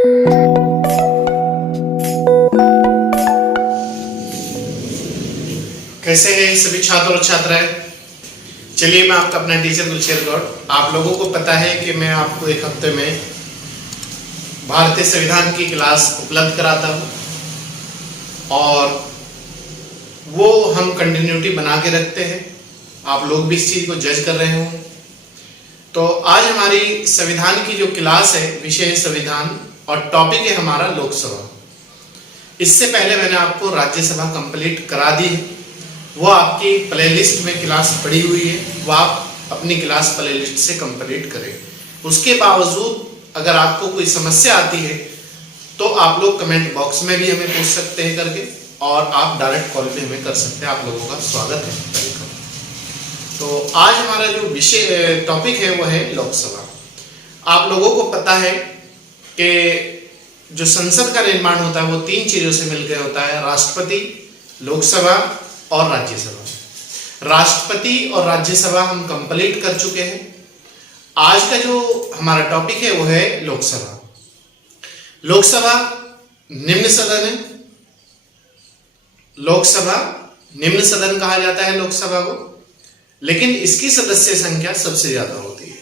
कैसे हैं सभी छात्र और छात्राएं। चलिए, मैं आपका अपना टीचर गुलशेर गौड़। आप लोगों को पता है कि मैं आपको एक हफ्ते में भारतीय संविधान की क्लास उपलब्ध कराता हूं और वो हम कंटिन्यूटी बना के रखते हैं। आप लोग भी इस चीज़ को जज कर रहे हों। तो आज हमारी संविधान की जो क्लास है, विषय है संविधान और टॉपिक है हमारा लोकसभा। इससे पहले मैंने आपको राज्यसभा कंप्लीट करा दी है, वो आपकी प्लेलिस्ट में क्लास पड़ी हुई है, वो आप अपनी क्लास प्लेलिस्ट से कंप्लीट करें। उसके बावजूद अगर आपको कोई समस्या आती है तो आप लोग कमेंट बॉक्स में भी हमें पूछ सकते हैं करके, और आप डायरेक्ट कॉल पे हमें कर सकते हैं। आप लोगों का स्वागत है। वेलकम। तो आज हमारा जो विषय टॉपिक है वो है लोकसभा। आप लोगों को पता है कि जो संसद का निर्माण होता है वो तीन चीजों से मिलकर होता है: राष्ट्रपति, लोकसभा और राज्यसभा। राष्ट्रपति और राज्यसभा हम कंप्लीट कर चुके हैं। आज का जो हमारा टॉपिक है वो है लोकसभा। लोकसभा निम्न सदन है। लोकसभा निम्न सदन कहा जाता है लोकसभा को, लेकिन इसकी सदस्य संख्या सबसे ज्यादा होती है।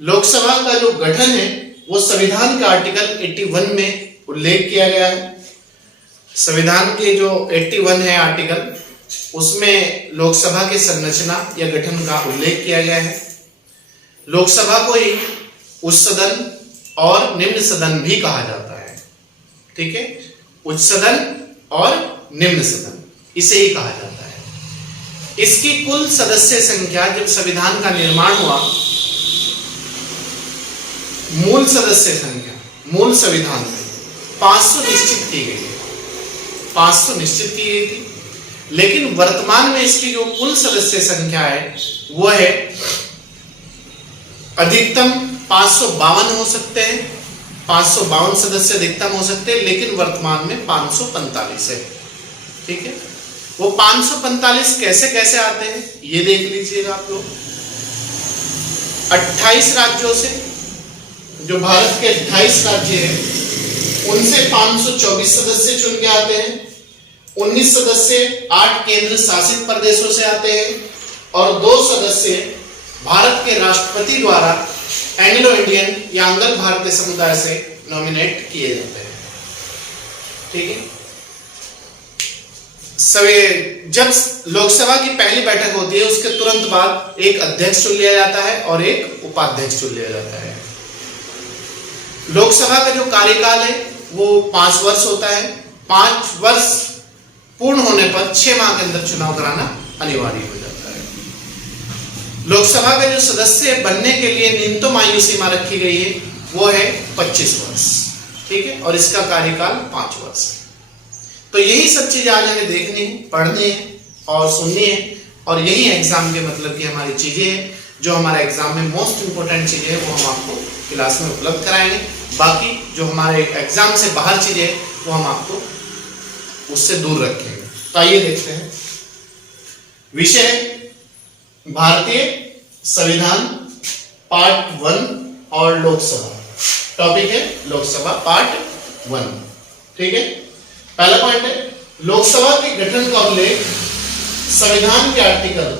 लोकसभा का जो गठन है वो संविधान के आर्टिकल 81 में उल्लेख किया गया है। संविधान के जो 81 है आर्टिकल, उसमें लोकसभा के संरचना या गठन का उल्लेख किया गया है। लोकसभा को ही उच्च सदन और निम्न सदन भी कहा जाता है। ठीक है, उच्च सदन और निम्न सदन इसे ही कहा जाता है। इसकी कुल सदस्य संख्या जब संविधान का निर्माण हुआ, मूल सदस्य संख्या मूल संविधान में 500 निश्चित की गई है। 500 निश्चित की गई थी, लेकिन वर्तमान में इसकी जो कुल सदस्य संख्या है वो है अधिकतम 552 हो सकते हैं। 552 सदस्य अधिकतम हो सकते हैं, लेकिन वर्तमान में 545 है। ठीक है, वो 545 कैसे कैसे आते हैं ये देख लीजिएगा आप लोग। 28 राज्यों से, जो भारत के 28 राज्य हैं, उनसे 524 सदस्य चुन के आते हैं। 19 सदस्य 8 केंद्र शासित प्रदेशों से आते हैं और 2 सदस्य भारत के राष्ट्रपति द्वारा एंग्लो इंडियन या अंगल भारतीय समुदाय से नॉमिनेट किए जाते हैं। ठीक है, जब लोकसभा की पहली बैठक होती है उसके तुरंत बाद एक अध्यक्ष चुन लिया जाता है और एक उपाध्यक्ष चुन लिया जाता है। लोकसभा का जो कार्यकाल है वो 5 वर्ष होता है। 5 वर्ष पूर्ण होने पर 6 माह के अंदर चुनाव कराना अनिवार्य हो जाता है। लोकसभा के जो सदस्य बनने के लिए न्यूनतम आयु सीमा रखी गई है वो है 25 वर्ष। ठीक है, और इसका कार्यकाल 5 वर्ष। तो यही सब चीजें आज हमें देखनी है, पढ़नी है और सुननी है, और यही एग्जाम के मतलब की हमारी चीजें हैं। जो हमारे एग्जाम में मोस्ट इंपोर्टेंट चीजें हैं वो हम आपको क्लास में उपलब्ध कराएंगे। बाकी जो हमारे एग्जाम से बाहर चीजें हैं वो हम आपको उससे दूर रखेंगे। तो आइए देखते हैं। विषय भारतीय संविधान पार्ट 1 और लोकसभा। टॉपिक है लोकसभा पार्ट 1। ठीक है, पहला पॉइंट है लोकसभा के गठन का उल्लेख संविधान के आर्टिकल।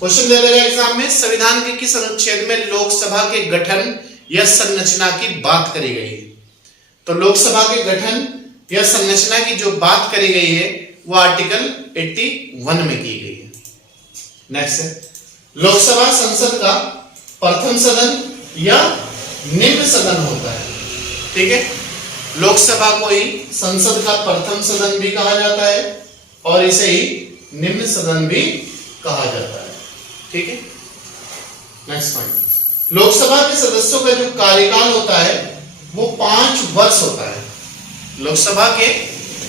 क्वेश्चन दे देगा एग्जाम में, संविधान के किस अनुच्छेद में लोकसभा के गठन या संरचना की बात करी गई है? तो लोकसभा के गठन या संरचना की जो बात करी गई है वो आर्टिकल 81 में की गई है। नेक्स्ट है लोकसभा संसद का प्रथम सदन या निम्न सदन होता है। ठीक है, लोकसभा को ही संसद का प्रथम सदन भी कहा जाता है और इसे ही निम्न सदन भी कहा जाता है। ठीक है, नेक्स्ट पॉइंट, लोकसभा के सदस्यों का जो कार्यकाल होता है वो 5 वर्ष होता है। लोकसभा के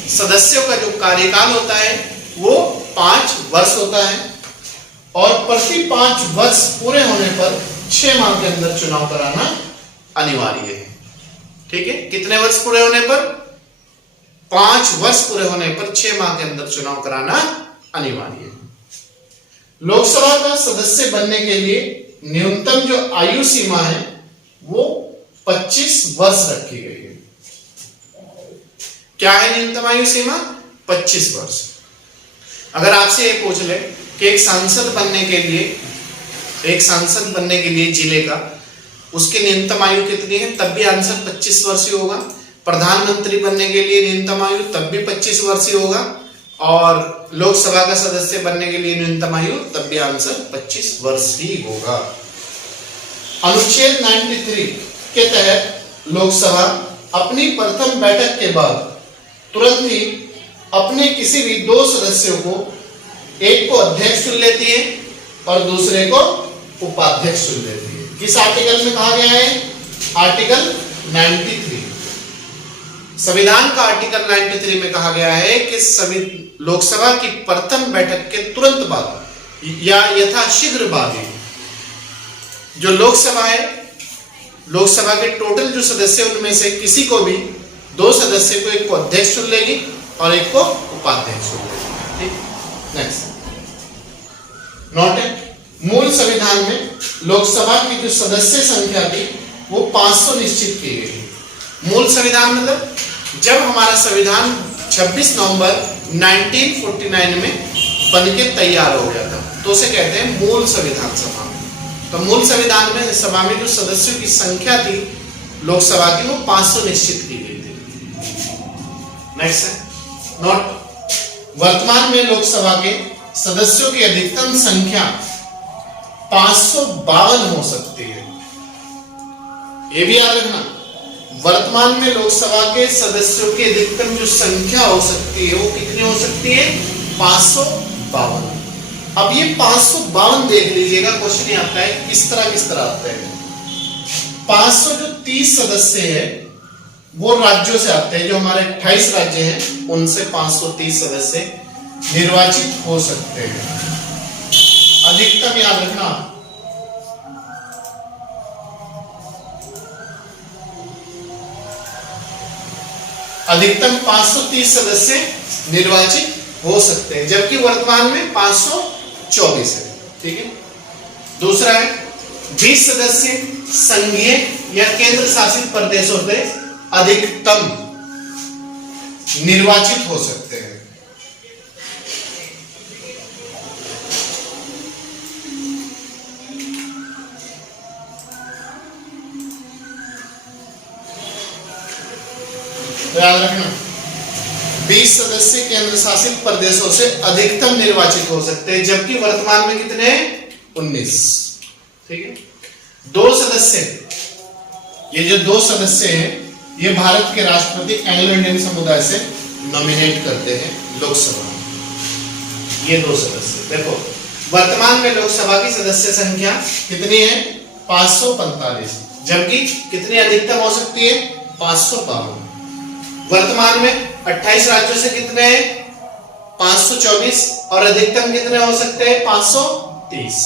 सदस्यों का जो कार्यकाल होता है वो 5 वर्ष होता है और प्रति 5 वर्ष पूरे होने पर 6 माह के अंदर चुनाव कराना अनिवार्य है। ठीक है, कितने वर्ष पूरे होने पर? 5 वर्ष पूरे होने पर 6 माह के अंदर चुनाव कराना अनिवार्य है। लोकसभा का सदस्य बनने के लिए न्यूनतम जो आयु सीमा है वो 25 वर्ष रखी गई है। क्या है न्यूनतम आयु सीमा? 25 वर्ष। अगर आपसे ये पूछ ले कि एक सांसद बनने के लिए जिले का उसकी न्यूनतम आयु कितनी है, तब भी आंसर 25 वर्ष ही होगा। प्रधानमंत्री बनने के लिए न्यूनतम आयु तब भी 25 वर्ष ही होगा, और लोकसभा का सदस्य बनने के लिए न्यूनतम आयु तब भी आंसर 25 वर्ष ही होगा। अनुच्छेद 93 के तहत लोकसभा अपनी प्रथम बैठक के बाद तुरंत ही अपने किसी भी दो सदस्यों को, एक को अध्यक्ष चुन लेती है और दूसरे को उपाध्यक्ष चुन लेती है। किस आर्टिकल में कहा गया है? आर्टिकल 93। संविधान का आर्टिकल 93 में कहा गया है कि सभी लोकसभा की प्रथम बैठक के तुरंत बाद या यथाशीघ्र बाद ही जो लोकसभा है, लोकसभा के टोटल जो सदस्य उनमें से किसी को भी दो सदस्य को, एक को अध्यक्ष चुन लेगी और एक को उपाध्यक्ष चुन लेगी। ठीक, नेक्स्ट। नोट, मूल संविधान में लोकसभा की जो सदस्य संख्या थी वो 500 निश्चित की गई। मूल संविधान मतलब जब हमारा संविधान 26 नवंबर 1949 में बनके तैयार हो गया था तो उसे कहते हैं मूल संविधान सभा। तो मूल संविधान में सभा में जो सदस्यों की संख्या थी लोकसभा की वो 500 निश्चित की गई थी। नेक्स्ट है नोट, वर्तमान में लोकसभा के सदस्यों की अधिकतम संख्या 552 हो सकती है। ये भी याद रखना, वर्तमान में लोकसभा के सदस्यों की अधिकतम जो संख्या हो सकती है वो कितनी हो सकती है? 552। अब ये 552 देख लीजिएगा, क्वेश्चन ये आता है किस तरह आता है। 530 सदस्य है वो राज्यों से आते हैं, जो हमारे 28 राज्य हैं उनसे 530 सदस्य निर्वाचित हो सकते हैं। अधिकतम याद रखना, अधिकतम 530 सदस्य निर्वाचित हो सकते हैं, जबकि वर्तमान में 524 है। ठीक है। दूसरा है 20 सदस्य संघीय या केंद्र शासित प्रदेशों से अधिकतम निर्वाचित हो सकते हैं। याद रखना, 20 सदस्य केंद्र शासित प्रदेशों से अधिकतम निर्वाचित हो सकते हैं, जबकि वर्तमान में कितने हैं? 19। ठीक है। दो सदस्य, ये जो दो सदस्य हैं ये भारत के राष्ट्रपति एंग्लो इंडियन समुदाय से नॉमिनेट करते हैं लोकसभा में। ये दो सदस्य देखो, वर्तमान में लोकसभा की सदस्य संख्या कितनी है? 545, जबकि कितनी अधिकतम हो सकती है? 552। वर्तमान में 28 राज्यों से कितने हैं? 524 और अधिकतम कितने हो सकते हैं? 530।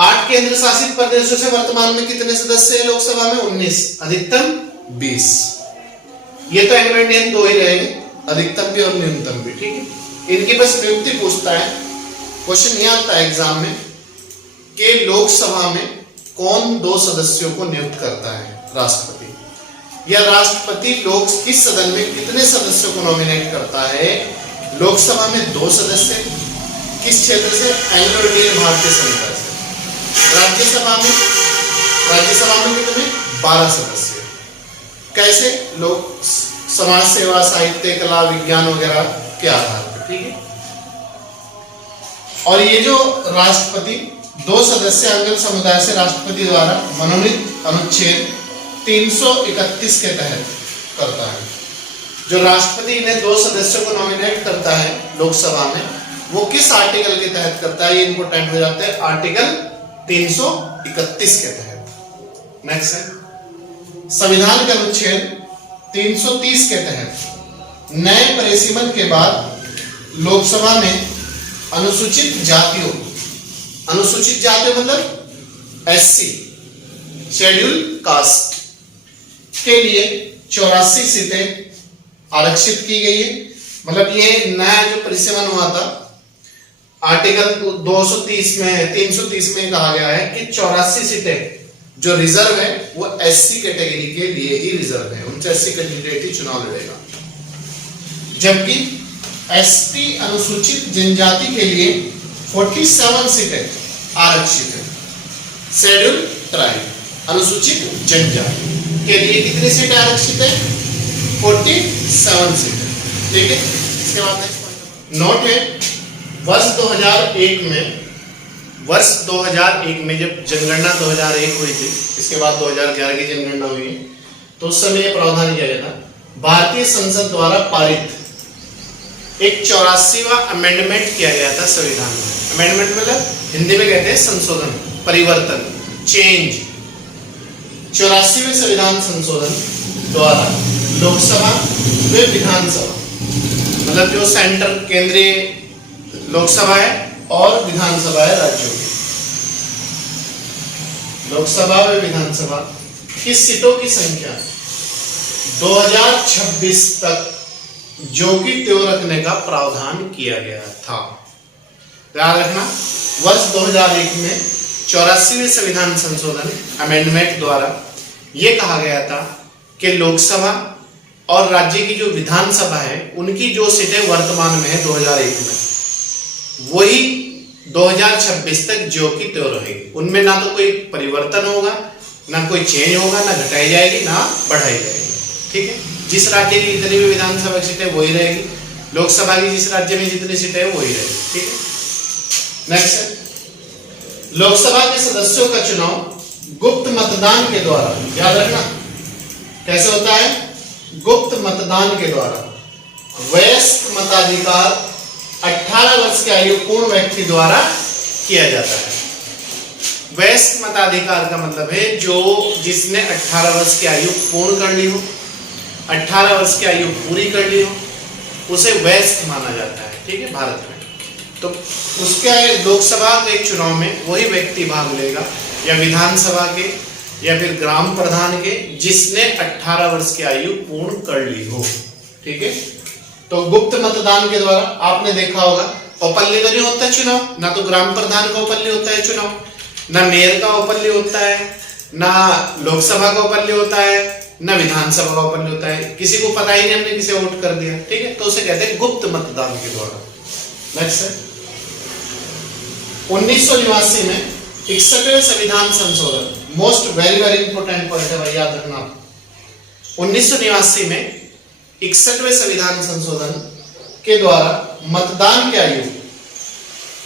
8 केंद्र शासित प्रदेशों से वर्तमान में कितने सदस्य हैं लोकसभा में? 19, अधिकतम 20। ये तो एंग्लो इंडियन दो ही रहेंगे, अधिकतम भी और न्यूनतम भी। ठीक है। इनकी बस नियुक्ति पूछता है, क्वेश्चन यह आता है एग्जाम में कि लोकसभा में कौन दो सदस्यों को नियुक्त करता है? राष्ट्रपति। या राष्ट्रपति लोक किस सदन में कितने सदस्यों को नॉमिनेट करता है? लोकसभा में 2 सदस्य, किस क्षेत्र से? एंग्लो इंडियन भारतीय समुदाय से। राज्यसभा में कितने? 12 सदस्य। कैसे? लोग समाज सेवा, साहित्य, कला, विज्ञान वगैरह के आधार पर। ठीक है। और ये जो राष्ट्रपति 2 सदस्य एंग्लो समुदाय से राष्ट्रपति द्वारा मनोनीत अनुच्छेद 331 के तहत करता है। जो राष्ट्रपति इन्हें 2 सदस्यों को नॉमिनेट करता है लोकसभा में, वो किस आर्टिकल के तहत करता है? ये इंपॉर्टेंट हो जाता है, आर्टिकल 331 के तहत। नेक्स्ट है संविधान के अनुच्छेद 330 के तहत नए परिसीमन के बाद लोकसभा में अनुसूचित जातियों मतलब SC, शेड्यूल कास्ट के लिए 84 सीटें आरक्षित की गई है। मतलब ये नया जो परिसीमन हुआ था, आर्टिकल 330 में कहा गया है कि 84 सीटें जो रिजर्व है वो एससी कैटेगरी के लिए ही रिजर्व है, उनसे एससी कैंडिडेट ही चुनाव लड़ेगा। जबकि एसटी अनुसूचित जनजाति के लिए 47 सीटें आरक्षित है। शेड्यूल ट्राइब अनुसूचित जनजाति के लिए कितनी सीटें आरक्षित है? 47 सीटें। ठीक है, इसके बाद नेक्स्ट पॉइंट नोट है, वर्ष 2001 में जब जनगणना 2001 हुई थी, इसके बाद 2011 की जनगणना हुई, तो उस समय यह प्रावधान किया गया था, भारतीय संसद द्वारा पारित एक 84वां अमेंडमेंट किया गया था संविधान में। अमेंडमेंट मतलब हिंदी में कहते हैं संशोधन, परिवर्तन, चेंज। 84वें संविधान संशोधन द्वारा लोकसभा व विधानसभा, मतलब जो सेंटर केंद्रीय लोकसभा है और विधानसभा है राज्यों की, लोकसभा व विधानसभा की सीटों की संख्या 2026 तक जो कि त्यों रखने का प्रावधान किया गया था। याद रखना, वर्ष 2001 में 84वें संविधान संशोधन अमेंडमेंट द्वारा यह कहा गया था कि लोकसभा और राज्य की जो विधानसभा है उनकी जो सीटें वर्तमान में है 2001 में, वही 2026 तक जो की त्यों रहेगी। उनमें ना तो कोई परिवर्तन होगा, ना कोई चेंज होगा, ना घटाई जाएगी ना बढ़ाई जाएगी। ठीक है, जिस राज्य की जितनी भी विधानसभा की सीटें वही रहेगी, लोकसभा की जिस राज्य में जितनी सीटें है वही रहेगी। ठीक है, नेक्स्ट है, लोकसभा के सदस्यों का चुनाव गुप्त मतदान के द्वारा, याद रखना कैसे होता है, गुप्त मतदान के द्वारा वयस्क मताधिकार 18 वर्ष की आयु पूर्ण व्यक्ति द्वारा किया जाता है। वयस्क मताधिकार का मतलब है जो जिसने 18 वर्ष की आयु पूर्ण कर ली हो, 18 वर्ष की आयु पूरी कर ली हो, उसे वयस्क माना जाता है। ठीक है, भारत में तो उसके लोकसभा के चुनाव में वही व्यक्ति भाग लेगा, या विधानसभा के या फिर ग्राम प्रधान के, जिसने 18 वर्ष की आयु पूर्ण कर ली हो। ठीक है, तो गुप्त मतदान के द्वारा आपने देखा होगा औपल्य का नहीं होता चुनाव, ना तो ग्राम प्रधान का औपल्य होता है चुनाव, ना मेयर का औपल्य होता है, ना लोकसभा का औपल्य होता है, ना विधानसभा का औपल्य होता है। किसी को पता ही नहीं हमने किसे वोट कर दिया। ठीक है, तो उसे कहते हैं गुप्त मतदान के द्वारा। नेक्स्ट है, 1989 में 61वें संविधान संशोधन, most very very important point है भाई, याद रखना। 1989 में 61वें संविधान संशोधन के द्वारा मतदान की आयु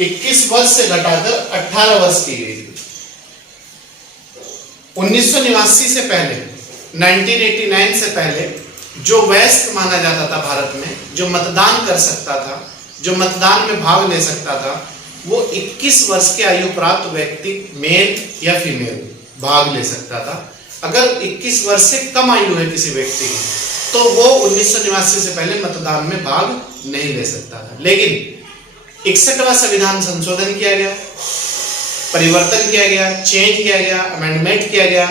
21 वर्ष से घटाकर 18 वर्ष की गई। 1989 से पहले, 1989 से पहले जो वयस्क माना जाता था भारत में, जो मतदान कर सकता था, जो मतदान में भाग ले सकता था, वो 21 वर्ष की आयु प्राप्त व्यक्ति मेल या फीमेल भाग ले सकता था। अगर 21 वर्ष से कम आयु है किसी व्यक्ति की, तो वो 1989 से पहले मतदान में भाग नहीं ले सकता था। लेकिन 61वां संविधान संशोधन किया गया, परिवर्तन किया गया, चेंज किया गया, अमेंडमेंट किया गया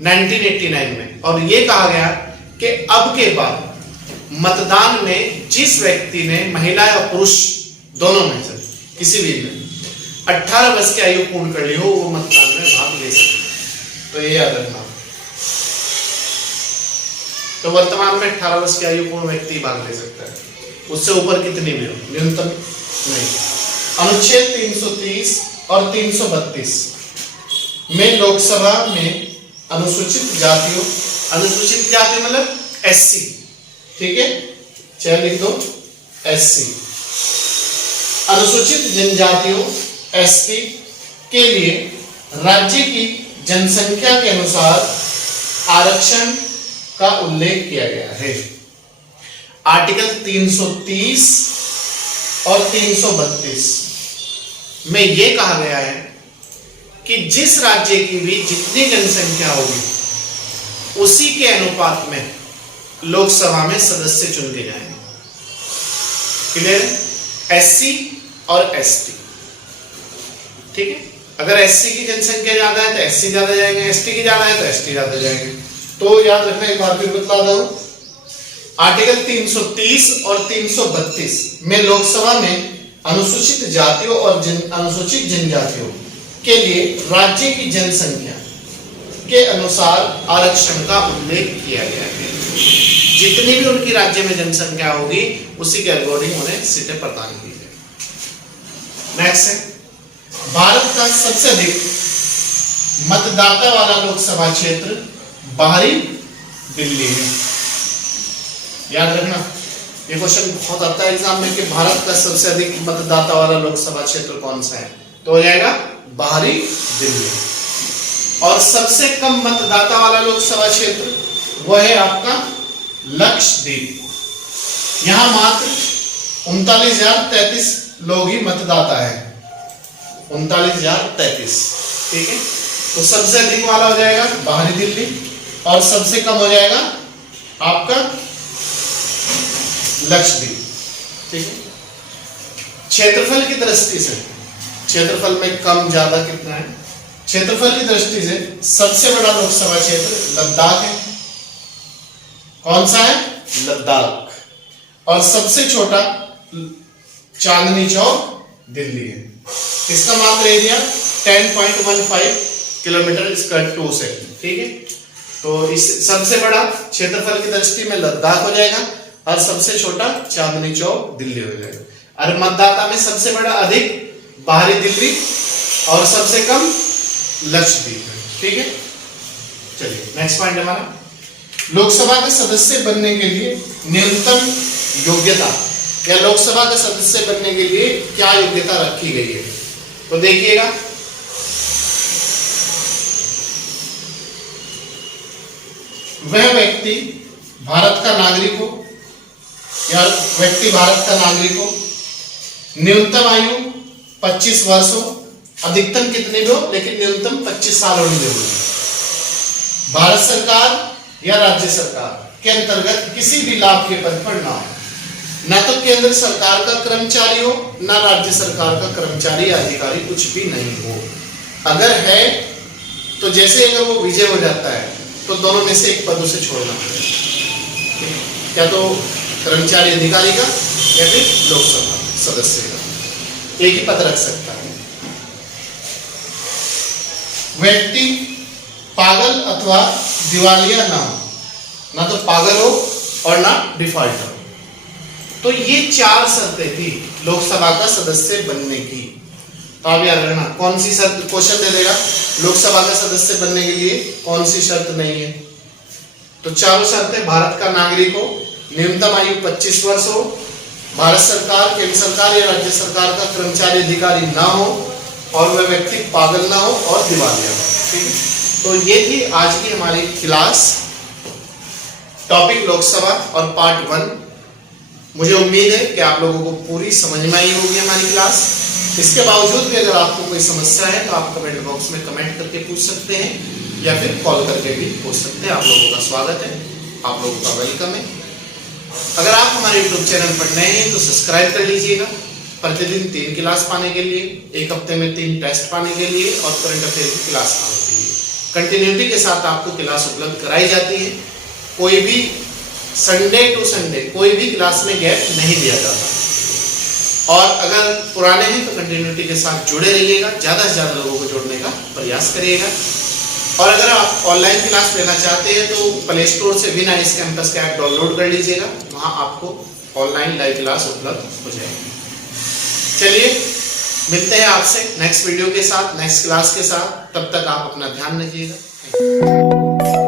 1989 में, और ये कहा गया कि अब के बाद मतदान में जिस व्यक्ति ने, महिला या पुरुष दोनों में से किसी भी में 18 वर्ष की आयु पूर्ण कर ली हो, वो मतदान में भाग ले सकते। तो ये याद रखना। तो वर्तमान में 18 वर्ष की आयु पूर्ण व्यक्ति भाग ले सकता है, उससे ऊपर कितनी भी हो, न्यूनतम नहीं। अनुच्छेद 330 और 332 में लोकसभा में अनुसूचित जातियों, अनुसूचित जाति मतलब एससी, ठीक है, चाहे लिख दो एससी, अनुसूचित जनजातियों एसटी के लिए राज्य की जनसंख्या के अनुसार आरक्षण का उल्लेख किया गया है। आर्टिकल 330 और 332 में यह कहा गया है कि जिस राज्य की भी जितनी जनसंख्या होगी उसी के अनुपात में लोकसभा में सदस्य चुन के जाएंगे। क्लियर है? एससी और एसटी, ठीक है। अगर एससी की जनसंख्या ज्यादा है तो एससी ज्यादा जाएंगे, एसटी की ज्यादा है तो एसटी ज्यादा जाएंगे। तो याद रखना, एक बार फिर बता दूं, आर्टिकल 330 और 332 में लोकसभा में अनुसूचित जातियों और अनुसूचित जनजातियों के लिए राज्य की जनसंख्या के अनुसार आरक्षण का उल्लेख किया गया है। जितनी भी उनकी राज्य में जनसंख्या होगी उसी के अकॉर्डिंग उन्हें सीटें प्रदान की जाए। नेक्स्ट है, भारत का सबसे अधिक मतदाता वाला लोकसभा क्षेत्र बाहरी दिल्ली है। याद रखना, ये क्वेश्चन बहुत आता है एग्जाम में कि भारत का सबसे अधिक मतदाता वाला लोकसभा क्षेत्र कौन सा है, तो हो जाएगा बाहरी दिल्ली। और सबसे कम मतदाता वाला लोकसभा क्षेत्र वो है आपका लक्षद्वीप। यहां मात्र 39,033 लोग ही मतदाता है, 39,033। ठीक है, तो सबसे अधिक वाला हो जाएगा बाहरी दिल्ली और सबसे कम हो जाएगा आपका लक्षद्वीप। ठीक है, क्षेत्रफल की दृष्टि से, क्षेत्रफल में कम ज्यादा कितना है, क्षेत्रफल की दृष्टि से सबसे बड़ा लोकसभा क्षेत्र लद्दाख है। कौन सा है? लद्दाख। और सबसे छोटा चांदनी चौक दिल्ली है। इसका मात्र एरिया 10.15 किलोमीटर स्क्वायर टू से। ठीक है, तो इस सबसे बड़ा क्षेत्रफल की दृष्टि में लद्दाख हो जाएगा और सबसे छोटा चांदनी चौक दिल्ली हो जाएगा। और मतदाता में सबसे बड़ा अधिक बाहरी दिल्ली और सबसे कम लक्षद्वीप है। ठीक है, चलिए नेक्स्ट पॉइंट हमारा, लोकसभा के सदस्य बनने के लिए न्यूनतम योग्यता या लोकसभा के सदस्य बनने के लिए क्या योग्यता रखी गई है, तो देखिएगा, वह व्यक्ति भारत का नागरिक हो या व्यक्ति भारत का नागरिक हो, न्यूनतम आयु 25 वर्ष हो, अधिकतम कितनी हो लेकिन न्यूनतम 25 साल होनी जरूरी। भारत सरकार या राज्य सरकार के अंतर्गत किसी भी लाभ के पद पर ना हो, न तो केंद्र सरकार का कर्मचारी हो न राज्य सरकार का कर्मचारी या अधिकारी, कुछ भी नहीं हो। अगर है तो जैसे अगर वो विजय हो जाता है तो दोनों में से एक पद उसे छोड़ना पड़ेगा, क्या तो कर्मचारी अधिकारी का या फिर लोकसभा सदस्य का, एक ही पद रख सकता है। व्यक्ति पागल अथवा दिवालिया ना हो, ना तो पागल हो और ना डिफॉल्टर हो। तो ये 4 शर्तें थी लोकसभा का सदस्य बनने की। तो आप याद रखना, कौन सी शर्त क्वेश्चन दे देगा, लोकसभा का सदस्य बनने के लिए कौन सी शर्त नहीं है, तो चारों शर्तें, भारत का नागरिक हो, न्यूनतम आयु 25 वर्ष हो, भारत सरकार, केंद्र सरकार या राज्य सरकार का कर्मचारी अधिकारी ना हो और वह व्यक्ति पागल ना हो और दिवालिया हो। ठीक है, तो ये थी आज की हमारी क्लास, टॉपिक लोकसभा और पार्ट 1। मुझे उम्मीद है कि आप लोगों को पूरी समझ में आई होगी हमारी क्लास। इसके बावजूद भी अगर आपको कोई समस्या है तो आप कमेंट बॉक्स में कमेंट करके पूछ सकते हैं या फिर कॉल करके भी पूछ सकते हैं। आप लोगों का स्वागत है, आप लोगों का वेलकम है। अगर आप हमारे यूट्यूब चैनल पर नए हैं तो सब्सक्राइब कर लीजिएगा। प्रतिदिन 3 क्लास पाने के लिए, एक हफ्ते में 3 टेस्ट पाने के लिए और करंट अफेयर की क्लास पाने के लिए कंटिन्यूटी के साथ आपको क्लास उपलब्ध कराई जाती है। कोई भी संडे टू संडे कोई भी क्लास में गैप नहीं दिया जाता। और अगर पुराने हैं तो कंटिन्यूटी के साथ जुड़े रहिएगा, ज़्यादा से ज़्यादा लोगों को जोड़ने का प्रयास करिएगा। और अगर आप ऑनलाइन क्लास लेना चाहते हैं तो प्ले स्टोर से विन आईएएस कैंपस का ऐप डाउनलोड कर लीजिएगा, वहाँ आपको ऑनलाइन लाइव क्लास उपलब्ध हो जाएगी। चलिए मिलते हैं आपसे नेक्स्ट वीडियो के साथ, नेक्स्ट क्लास के साथ। तब तक आप अपना ध्यान रखिएगा।